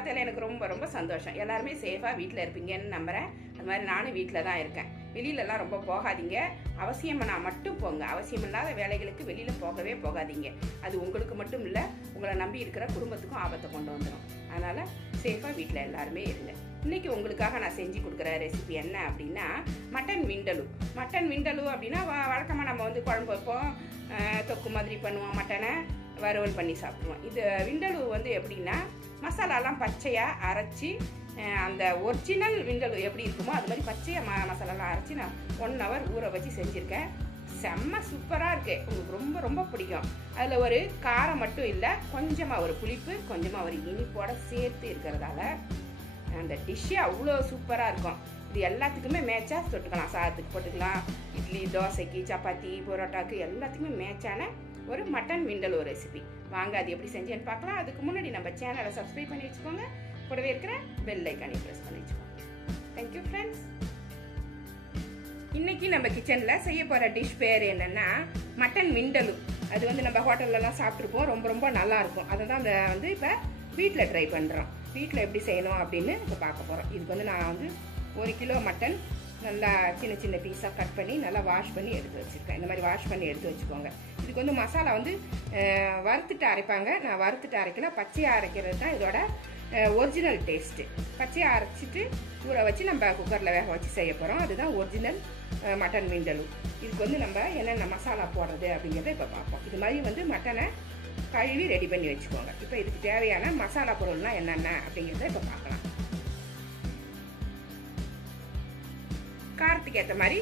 பார்த்ததில் எனக்கு ரொம்ப ரொம்ப சந்தோஷம். எல்லாருமே சேஃபாக வீட்டில் இருப்பீங்கன்னு நம்புகிறேன். அது மாதிரி நானும் வீட்டில் தான் இருக்கேன். வெளியிலலாம் ரொம்ப போகாதீங்க. அவசியம்னா மட்டும் போங்க. அவசியம் இல்லாத வேலைகளுக்கு வெளியில் போகவே போகாதீங்க. அது உங்களுக்கு மட்டும் இல்லை, உங்களை நம்பி இருக்கிற குடும்பத்துக்கும் ஆபத்தை கொண்டு வந்துடும். அதனால் சேஃபாக வீட்டில் எல்லாருமே இருங்க. இன்றைக்கி உங்களுக்காக நான் செஞ்சு கொடுக்குற ரெசிபி என்ன அப்படின்னா மட்டன் விண்டலு. மட்டன் விண்டலு அப்படின்னா வழக்கமாக நம்ம வந்து குழம்பு வைப்போம், தொக்கு மாதிரி பண்ணுவோம், மட்டனை வறுவல் பண்ணி சாப்பிடுவோம். இது விண்டலு வந்து எப்படின்னா மசாலாலாம் பச்சையாக அரைச்சி, அந்த ஒரிஜினல் விண்டலு எப்படி இருக்குமோ அது மாதிரி பச்சையாக மசாலாலாம் அரைச்சி நான் 1 hour ஊற வச்சு செஞ்சுருக்கேன். செம்ம சூப்பராக இருக்கு. உங்களுக்கு ரொம்ப ரொம்ப பிடிக்கும். அதில் ஒரு காரம் மட்டும் இல்லை, கொஞ்சமாக ஒரு புளிப்பு, கொஞ்சமாக ஒரு இனிப்போட சேர்த்து இருக்கிறதால அந்த டிஷ்ஷே அவ்வளோ சூப்பராக இருக்கும். இது எல்லாத்துக்குமே மேட்சாக தொட்டுக்கலாம். சாதத்துக்கு போட்டுக்கலாம், இட்லி, தோசைக்கு, சப்பாத்தி, பரோட்டாக்கு எல்லாத்துக்குமே மேட்சான ஒரு மட்டன் விண்டலு ரெசிபி. வாங்க அது எப்படி செஞ்சேன்னு பார்க்கலாம். அதுக்கு முன்னாடி நம்ம சேனலை சப்ஸ்கிரைப் பண்ணி வச்சுக்கோங்க. கூடவே இருக்கிற பெல் ஐக்கானை ப்ரெஸ் பண்ணி வச்சுக்கோங்க. Thank you friends. இன்னைக்கு நம்ம கிச்சனில் செய்ய போகிற டிஷ் பேர் என்னென்னா மட்டன் விண்டலு. அது வந்து நம்ம ஹோட்டல்லலாம் சாப்பிட்ருப்போம், ரொம்ப ரொம்ப நல்லாயிருக்கும். அதை தான் வந்து இப்போ வீட்டில் ட்ரை பண்ணுறோம். வீட்டில் எப்படி செய்யணும் அப்படின்னு இப்போ பார்க்க போகிறோம். இதுக்கு வந்து நான் வந்து 1 கிலோ மட்டன் நல்லா சின்ன சின்ன பீஸாக கட் பண்ணி நல்லா வாஷ் பண்ணி எடுத்து வச்சுருக்கேன். இந்த மாதிரி வாஷ் பண்ணி எடுத்து வச்சுக்கோங்க. இதுக்கு வந்து மசாலா வந்து வறுத்துட்டு அரைப்பாங்க. நான் வறுத்துட்டு அரைக்கல, பச்சையாக அரைக்கிறது தான் இதோட ஒரிஜினல் டேஸ்ட்டு. பச்சையாக அரைச்சிட்டு ஊற வச்சு நம்ம குக்கரில் வேக வச்சு செய்ய போகிறோம். அதுதான் ஒரிஜினல் மட்டன் விண்டலு. இதுக்கு வந்து நம்ம என்னென்ன மசாலா போடுறது அப்படிங்கிறத இப்போ பார்ப்போம். இது மாதிரி வந்து மட்டனை கழுவி ரெடி பண்ணி வச்சுக்கோங்க. இப்போ இதுக்கு தேவையான மசாலா பொருள்லாம் என்னென்ன அப்படிங்கிறத இப்போ பார்க்கலாம். காரத்துக்கு ஏற்ற மாதிரி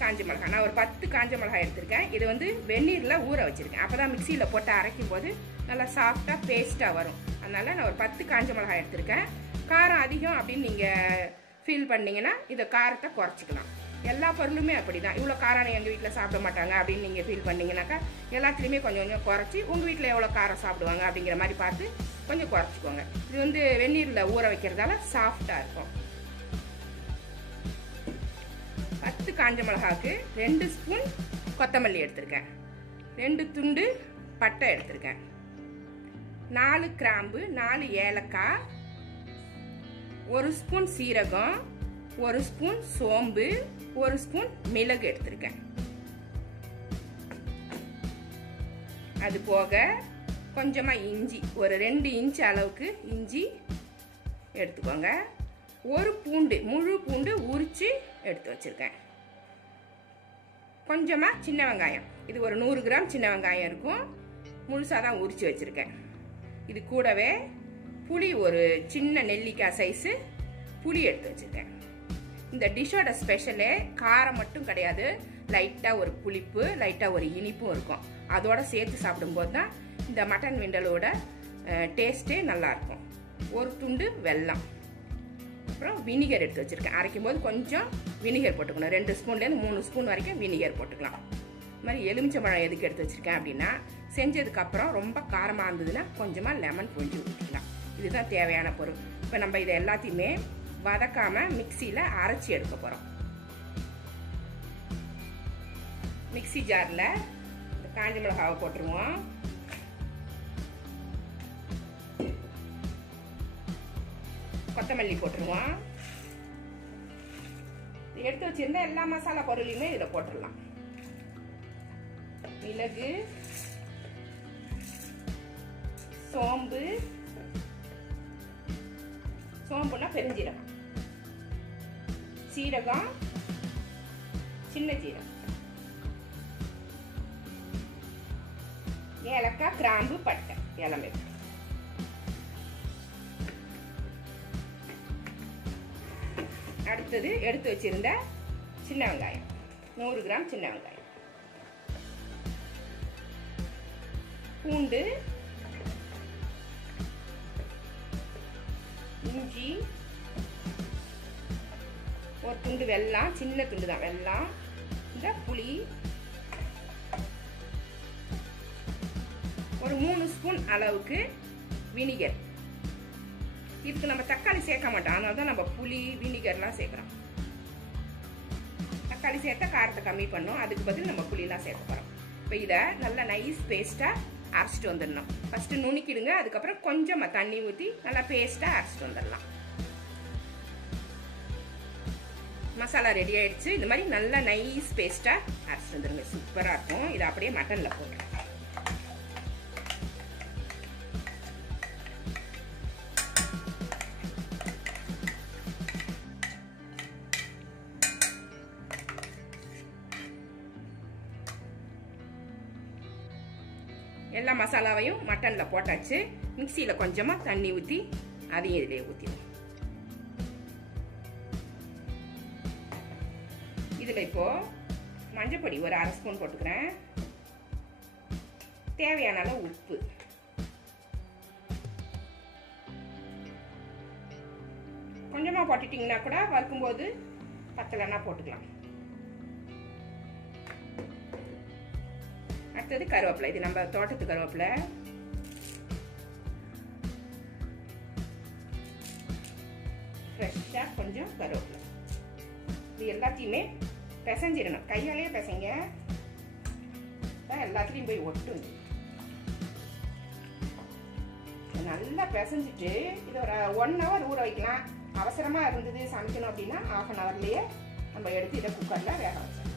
காஞ்ச மிளகாய் நான் ஒரு 10 காஞ்ச மிளகாய் எடுத்திருக்கேன். இது வந்து வெந்நீரில் ஊற வச்சுருக்கேன். அப்போ தான் மிக்சியில் போட்டு அரைக்கும் போது நல்லா சாஃப்டாக பேஸ்ட்டாக வரும். அதனால் நான் ஒரு 10 காஞ்ச மிளகாய் எடுத்திருக்கேன். காரம் அதிகம் அப்படின்னு நீங்கள் ஃபீல் பண்ணிங்கன்னா இதை காரத்தை குறைச்சிக்கலாம். எல்லா பொருளுமே அப்படி தான். இவ்வளோ காரம் எங்கள் வீட்டில் சாப்பிட மாட்டாங்க அப்படின்னு நீங்கள் ஃபீல் பண்ணிங்கனாக்கா எல்லாத்துலேயுமே கொஞ்சம் கொஞ்சம் குறைச்சி உங்கள் வீட்டில் எவ்வளோ காரம் சாப்பிடுவாங்க அப்படிங்கிற மாதிரி பார்த்து கொஞ்சம் குறைச்சிக்கோங்க. இது வந்து வெந்நீரில் ஊற வைக்கிறதால சாஃப்டாக இருக்கும். 10 காஞ்ச மிளகாவுக்கு 2 ஸ்பூன் கொத்தமல்லி எடுத்திருக்கேன், 2 துண்டு பட்டை எடுத்திருக்கேன், 4 கிராம்பு, 4 ஏலக்காய், 1 ஸ்பூன் சீரகம், 1 ஸ்பூன் சோம்பு, 1 ஸ்பூன் மிளகு எடுத்திருக்கேன். அது போக கொஞ்சமாக இஞ்சி, ஒரு 2 இன்ச் அளவுக்கு இஞ்சி எடுத்துக்கோங்க. 1 பூண்டு, முழு பூண்டு உரித்து எடுத்து வச்சுருக்கேன். கொஞ்சமாக சின்ன வெங்காயம், இது ஒரு 100 கிராம் சின்ன வெங்காயம் இருக்கும், முழுசாக தான் உரித்து வச்சுருக்கேன். இது கூடவே புளி, ஒரு சின்ன நெல்லிக்காய் சைஸு புளி எடுத்து வச்சுருக்கேன். இந்த டிஷ்ஷோட ஸ்பெஷலே காரம் மட்டும் கிடையாது, லைட்டாக ஒரு புளிப்பு, லைட்டாக ஒரு இனிப்பும் இருக்கும். அதோட சேர்த்து சாப்பிடும்போது தான் இந்த மட்டன் விண்டலோட டேஸ்ட்டே நல்லாயிருக்கும். 1 துண்டு வெல்லம், அப்புறம் வினிகர் எடுத்து வச்சுருக்கேன். அரைக்கும் போது கொஞ்சம் வினிகர் போட்டுக்கணும். 2 ஸ்பூன்லேருந்து 3 ஸ்பூன் வரைக்கும் வினிகர் போட்டுக்கலாம். இது மாதிரி எலுமிச்சம்பழம் எதுக்கு எடுத்து வச்சுருக்கேன் அப்படின்னா செஞ்சதுக்கப்புறம் ரொம்ப காரமாக இருந்ததுன்னா கொஞ்சமாக லெமன் புழிஞ்சு ஊற்றிக்கலாம். இதுதான் தேவையான பொருள். இப்போ நம்ம இதை எல்லாத்தையுமே வதக்காமல் மிக்சியில் அரைச்சி எடுக்க போகிறோம். மிக்சி ஜாரில் இந்த காஞ்ச மிளகாவை போட்டுருவோம். கொத்தமல்லி போட்டுருவோம். எடுத்து வச்சிருந்த எல்லா மசாலா பொருளையுமே இதில் போட்டுடலாம். மிளகு, சோம்பு, சோம்புனா பெருஞ்சீரகம், சீரகம், சின்ன ஜீரகம், ஏலக்காய், கிராம்பு, பட்டை, எல்லாமே. அடுத்தது எடுத்து வச்சிருந்த சின்ன வெங்காயம், 100 கிராம் சின்ன வெங்காயம், பூண்டு, இஞ்சி, ஒரு துண்டு வெல்லம், சின்ன துண்டு தான் வெல்லம், இந்த புளி, ஒரு 3 ஸ்பூன் அளவுக்கு வினிகர். இதுக்கு நம்ம தக்காளி சேர்க்க மாட்டோம், அதனால தான் நம்ம புளி வினிகர்லாம் சேர்க்குறோம். தக்காளி சேர்த்தா காரத்தை கம்மி பண்ணும், அதுக்கு பதில் நம்ம புளிலாம் சேர்க்க போகிறோம். இப்போ இதை நல்லா நைஸ் பேஸ்ட்டாக அரைச்சிட்டு வந்துடணும். ஃபஸ்ட்டு நுணுக்கிடுங்க, அதுக்கப்புறம் கொஞ்சமாக தண்ணி ஊற்றி நல்லா பேஸ்ட்டாக அரைச்சிட்டு வந்துடலாம். மசாலா ரெடி ஆயிடுச்சு. இந்த மாதிரி நல்லா நைஸ் பேஸ்ட்டாக அரைச்சிட்டு வந்துடுங்க, சூப்பராக இருக்கும். இதை அப்படியே மட்டனில் போடுறேன். எல்லா மசாலாவையும் மட்டனில் போட்டாச்சு. மிக்சியில் கொஞ்சமாக தண்ணி ஊற்றி அதையும் இதிலே ஊற்றிடுவோம். இதில் இப்போது மஞ்சப்பொடி ஒரு 1/2 ஸ்பூன் போட்டுக்கிறேன். தேவையான அளவு உப்பு, கொஞ்சமாக போட்டுட்டிங்கன்னா கூட வறுக்கும்போது பத்தலைன்னா போட்டுக்கலாம். அடுத்தது கருவேப்பிலை. இது நம்ம தோட்டத்து கருவேப்பிலை. ஃப்ரெஷ்ஷாக கொஞ்சம் கருவேப்பிலை. இது எல்லாத்தையுமே பிசைஞ்சிடணும். கையாலேயே பிசைங்க, எல்லாத்துலேயும் போய் ஒட்டும். நல்லா பிசைஞ்சிட்டு இதை ஒரு 1 ஹவர் ஊற வைக்கலாம். அவசரமாக இருந்தது சமைக்கணும் அப்படின்னா 1/2 ஹவர்லேயே நம்ம எடுத்து இதை குக்கரில் வேக வச்சோம்.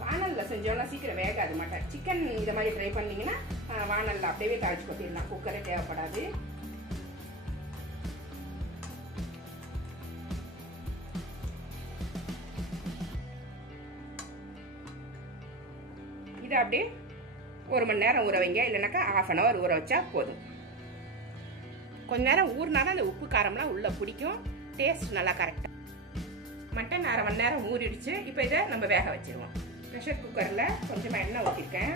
வானலில் செஞ்சோம்னா சீக்கிரம் வேகாது மாட்டேன். சிக்கன் இதை மாதிரி ட்ரை பண்ணிங்கன்னா வானலில் அப்படியே தாளிச்சு கொட்டிடலாம், குக்கரே தேவைப்படாது. இதை அப்படியே 1 மணி நேரம் ஊற வைங்க, இல்லைனாக்கா 1/2 ஹவர் ஊற வச்சா போதும். கொஞ்ச நேரம் ஊறினாலும் அந்த உப்பு காரம்லாம் உள்ளே பிடிக்கும், டேஸ்ட் நல்லா கரெக்டாக. மட்டன் 1/2 மணி நேரம் ஊறிடுச்சு. இப்போ இதை நம்ம வேக வச்சிருவோம். ப்ரெஷர் குக்கரில் கொஞ்சமாக எண்ணெய் ஊற்றிருக்கேன்.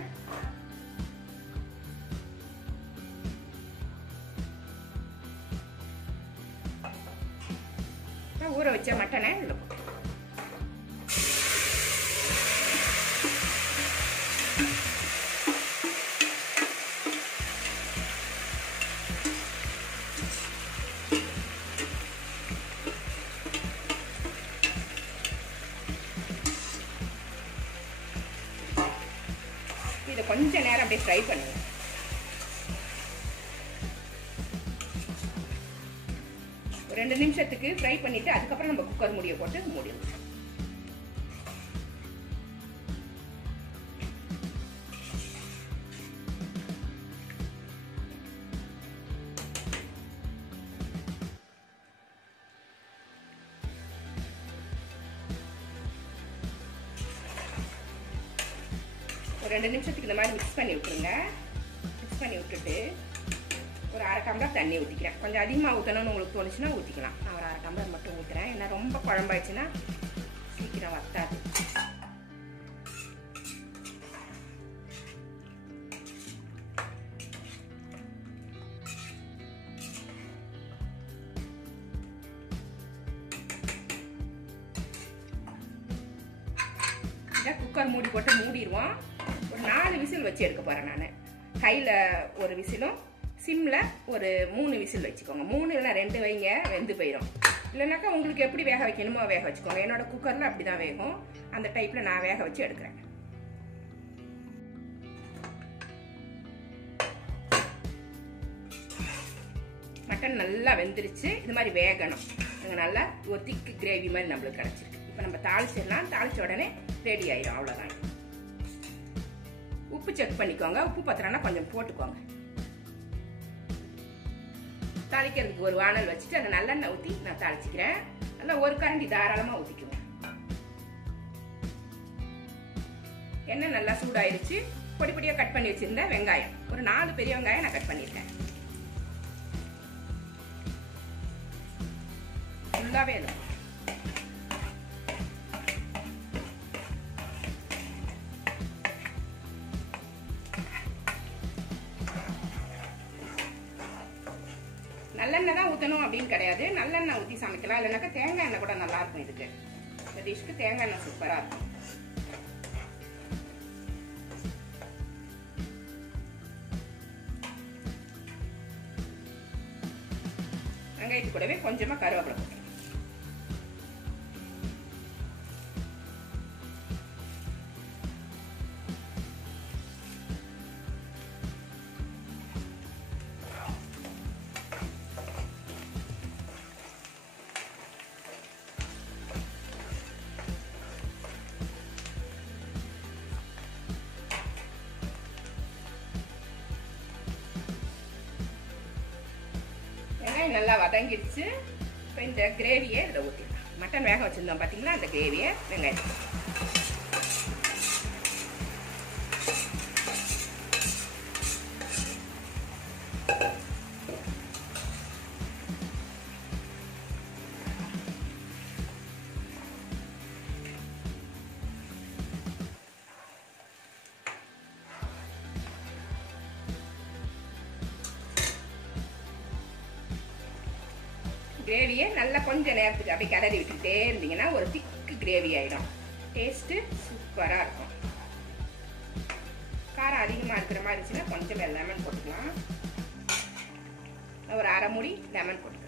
ஊற வச்ச மட்டனை இதில் போட்டு இதை கொஞ்ச நேரம் அப்படியே ஃப்ரை பண்ணுங்க. ஒரு 2 நிமிஷத்துக்கு ஃப்ரை பண்ணிட்டு அதுக்கப்புறம் நம்ம குக்கர் மூடியை போட்டு மூடிடுவோம். ஒரு 2 நிமிஷத்துக்கு இந்த மாதிரி மிக்ஸ் பண்ணி விட்டுருங்க. மிக்ஸ் பண்ணி விட்டுட்டு ஒரு 1/2 டம்ளர் தண்ணி ஊற்றிக்கிறேன். கொஞ்சம் அதிகமாக ஊற்றணும்னு உங்களுக்கு தோணுச்சுன்னா ஊற்றிக்கலாம். நான் ஒரு 1/2 டம்ளர் மட்டும் ஊற்றுறேன். ஏன்னா ரொம்ப குழம்பாயிடுச்சுன்னா சீக்கிரம் வத்தாது. இதை குக்கர் மூடி போட்டு மூடிடுவோம். ஒரு 4 விசில் வச்சு எடுக்க போகிறேன் நான். கையில் ஒரு விசிலும், சிம்மில் ஒரு 3 விசில் வச்சுக்கோங்க. 3 இல்லைனா 2 வைங்க, வெந்து போயிடும். இல்லைனாக்கா உங்களுக்கு எப்படி வேக வைக்கணுமோ வேக வச்சுக்கோங்க. என்னோட குக்கரில் அப்படி தான் வேகும். அந்த டைப்பில் நான் வேக வச்சு எடுக்கிறேன். மட்டன் நல்லா வெந்துருச்சு. இது மாதிரி வேகணும். நல்லா ஒரு திக்கு கிரேவி மாதிரி நம்மளுக்கு கிடச்சிருக்கு. இப்போ நம்ம தாளிச்சிடலாம். தாளிச்ச உடனே ரெடி ஆயிடும். அவ்வளோதான். உப்பு செக் பண்ணிக்கோங்க. உப்பு பத்திரம்னா கொஞ்சம் போட்டுக்கோங்க. தாளிக்கிறதுக்கு ஒரு வானல் வச்சுட்டு அதை நல்லெண்ணெய் ஊற்றி நான் தாளிச்சிக்கிறேன். நல்லா ஒரு கரண்டி தாராளமாக ஊற்றிக்குவேன். எண்ணெய் நல்லா சூடாயிருச்சு. பொடி பொடியாக கட் பண்ணி வச்சிருந்த வெங்காயம், ஒரு 4 பெரிய வெங்காயம் நான் கட் பண்ணியிருக்கேன். ஃபுல்லாகவே இருக்கும். நல்லெண்ணெய் தான் ஊற்றணும் அப்படின்னு கிடையாது. நல்லெண்ணெய் ஊற்றி சமைக்கலாம். இல்லைனாக்கா தேங்காய் எண்ணெய் கூட நல்லா இருக்கும். இதுக்கு இந்த டிஷ்க்கு தேங்காய் எண்ணெய் சூப்பராக இருக்கும். வெங்காயத்து கூடவே கொஞ்சமாக கருவேப்பிலை போட்டு வெங்காயம் நல்லா வதங்கிடுச்சு. இப்போ இந்த கிரேவியை இதில் ஊற்றிடலாம். மட்டன் வேக வச்சுருந்தோம் பார்த்தீங்களா, அந்த கிரேவியை வெங்காயம் கிரேவியை நல்லா கொஞ்சம் நேரத்துக்கு அப்படியே கிளறி விட்டுக்கிட்டே இருந்தீங்கன்னா ஒரு திக்கு கிரேவி ஆகிடும். டேஸ்ட்டு சூப்பராக இருக்கும். காரம் அதிகமாக இருக்கிற மாதிரி இருந்துச்சுன்னா கொஞ்சம் லெமன் போட்டுக்கலாம். ஒரு அரை மூடி லெமன் போட்டுக்கலாம்.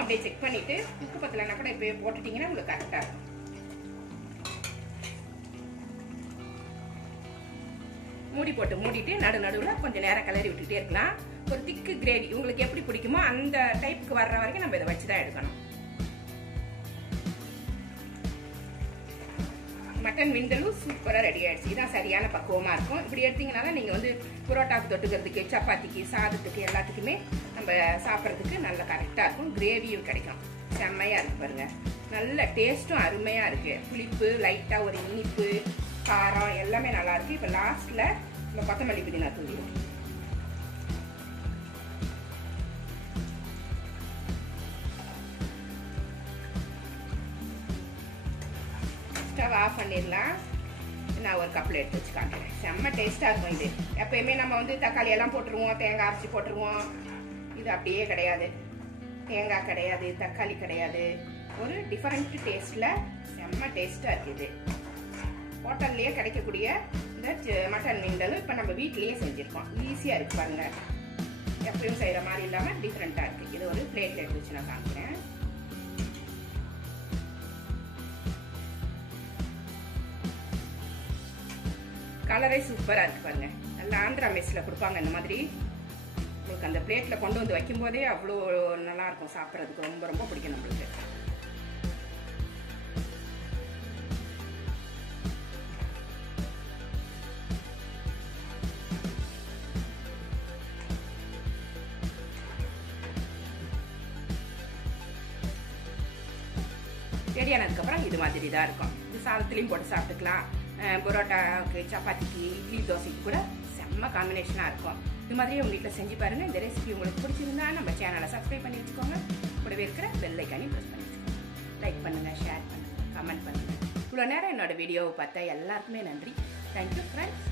அப்படியே செக் பண்ணிட்டு உப்பு பத்தலைன்னா கூட இப்போ போட்டுட்டீங்கன்னா உங்களுக்கு கரெக்டாக இருக்கும். மூடி போட்டு மூடிட்டு நடுவில் கொஞ்சம் நேரம் கிளறி விட்டுட்டே இருக்கலாம். ஒரு திக்கு கிரேவி உங்களுக்கு எப்படி பிடிக்குமோ அந்த டைப்புக்கு வர்ற வரைக்கும் நம்ம இதை வச்சு தான் எடுக்கணும். மட்டன் விண்டலும் சூப்பராக ரெடி ஆயிடுச்சு. இதான் சரியான பக்குவமாக இருக்கும். இப்படி எடுத்தீங்கன்னா நீங்கள் வந்து புரோட்டாவுக்கு தொட்டுக்கிறதுக்கு, சப்பாத்திக்கு, சாதத்துக்கு எல்லாத்துக்குமே நம்ம சாப்பிட்றதுக்கு நல்ல கரெக்டாக இருக்கும். கிரேவியும் கிடைக்கும். செம்மையாக இருக்கு பாருங்க. நல்ல டேஸ்ட்டும் அருமையாக இருக்கு. புளிப்பு, லைட்டாக ஒரு இனிப்பு, காரம் எல்லாமே நல்லா இருக்கு. இப்போ லாஸ்ட்ல நம்ம கொத்தமல்லி புதினா தூவிடுவோம். ஸ்டவ் ஆஃப் பண்ணிடலாம். நான் ஒரு கப்பில் எடுத்து வச்சு காட்டுறேன். செம்ம டேஸ்ட்டாக இருக்கும். இது எப்பயுமே நம்ம வந்து தக்காளி எல்லாம் போட்டுருவோம், தேங்காய் அரைச்சி போட்டுருவோம். இது அப்படியே கிடையாது. தேங்காய் கிடையாது, தக்காளி கிடையாது. ஒரு டிஃபரெண்ட் டேஸ்ட்டில் செம்ம டேஸ்ட்டாக இருக்குது. ஹோட்டல்லையே கிடைக்கக்கூடிய இந்த மட்டன் விண்டல் இப்போ நம்ம வீட்லேயே செஞ்சுருக்கோம். ஈஸியாக இருக்கு பாருங்க. எப்பயும் செய்கிற மாதிரி இல்லாமல் டிஃப்ரெண்ட்டாக இருக்குது. இது ஒரு பிளேட்டில் எடுத்து வச்சு நான் காமிக்கிறேன். கலரே சூப்பராக இருக்கு பாருங்க. நல்லா ஆந்திரா மெஸ்ஸில் கொடுப்பாங்க இந்த மாதிரி. உங்களுக்கு அந்த பிளேட்டில் கொண்டு வந்து வைக்கும் போதே அவ்வளோ நல்லா இருக்கும். சாப்பிட்றதுக்கு ரொம்ப ரொம்ப பிடிக்கும் நம்மளுக்கு. ரெடியானதுக்கப்புறம் இது மாதிரி தான் இருக்கும். இது சாதத்துலேயும் போட்டு சாப்பிட்டுக்கலாம். பரோட்டாவுக்கு, சப்பாத்திக்கு, இட்லி, தோசைக்கு கூட செம்ம காம்பினேஷனாக இருக்கும். இது மாதிரி உங்கள் வீட்டில் செஞ்சு பாருங்கள். இந்த ரெசிபி உங்களுக்கு பிடிச்சிருந்தா நம்ம சேனலை சப்ஸ்கிரைப் பண்ணி வச்சுக்கோங்க. கூடவே இருக்கிற பெல் ஐக்கானையும் ப்ரெஸ் பண்ணி வச்சுக்கோங்க. லைக் பண்ணுங்கள், ஷேர் பண்ணுங்கள், கமெண்ட் பண்ணுங்கள். இவ்வளோ நேரம் என்னோட வீடியோவை பார்த்தா எல்லாருக்குமே நன்றி. Thank you friends.